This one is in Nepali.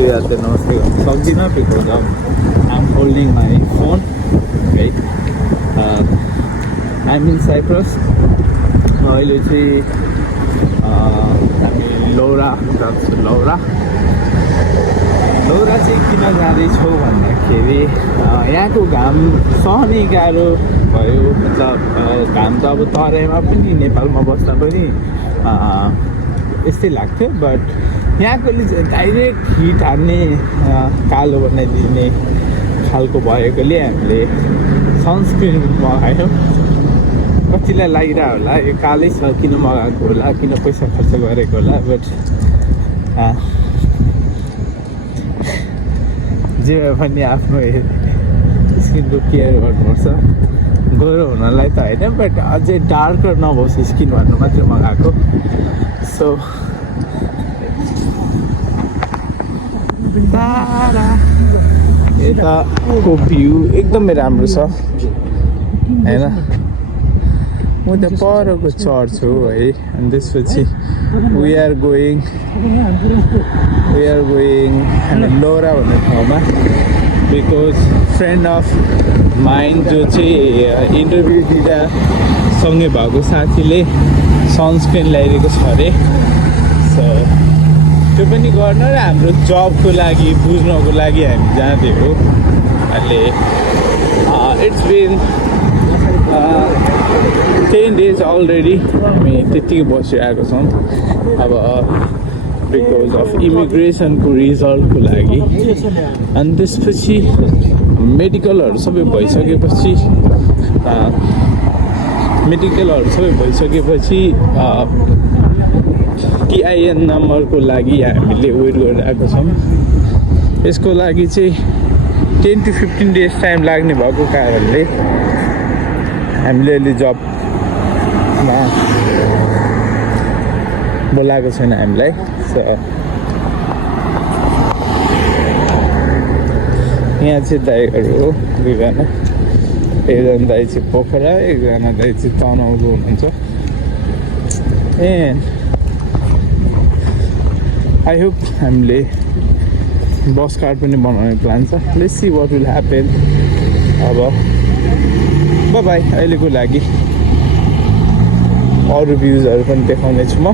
नमस्ते गर्नु सक्दिनँ because of I'm holding my phone right I'm in Cyprus अहिले चाहिँ हामी लौरा जान्छौँ लौरा चाहिँ किन जाँदैछौँ भन्दाखेरि यहाँको घाम सहनै गाह्रो भयो मतलब घाम त अब तराईमा पनि नेपालमा बस्दा पनि यस्तै लाग्थ्यो बट यहाँकोले चाहिँ डाइरेक्ट हिट हान्ने कालो बनाइदिने खालको भएकोले हामीले सनस्क्रिन मगायौँ कतिलाई लागिरहेको होला यो कालै छ किन मगाएको होला किन पैसा खर्च गरेको होला बट जे भए पनि आफ्नो स्किनको केयर गर्नुपर्छ गोरो हुनलाई त होइन बट अझै डार्कर नहोस् स्किन भन्नु मात्रै मगाएको सो यताको भ्यू एकदमै राम्रो छ होइन म त परको चर्च हो है अनि त्यसपछि वी आर गोइङ हामी लौरा भन्ने ठाउँमा बिकज फ्रेन्ड अफ माइन्ड जो चाहिँ इन्टरभ्यू दिँदा सँगै भएको साथीले सनस्क्रिन ल्याइदिएको छ अरे सो त्यो पनि गर्न र हाम्रो जबको लागि बुझ्नको लागि हामी जाँदै हो अहिले इट्स बिन 10 days अलरेडी हामी त्यत्तिकै बसिरहेको छौँ अब बिकज अफ इमिग्रेसनको रिजल्टको लागि अनि त्यसपछि मेडिकलहरू सबै भइसकेपछि TIN नम्बरको लागि हामीले वेट गरिरहेको छौँ यसको लागि चाहिँ 10 to 15 days टाइम लाग्ने भएको कारणले हामीले अहिले जबमा बोलाएको छैन हामीलाई सो यहाँ चाहिँ दाइहरू हो दुईजना एकजना दाइ चाहिँ पोखरा एकजना दाइ चाहिँ तनहुको हुनुहुन्छ एन्ड आई होप हामीले बस कार्ड पनि बनाउने प्लान छ let's see what will happen अब बाई अहिलेको लागि अरू भ्युजहरू पनि देखाउनेछु म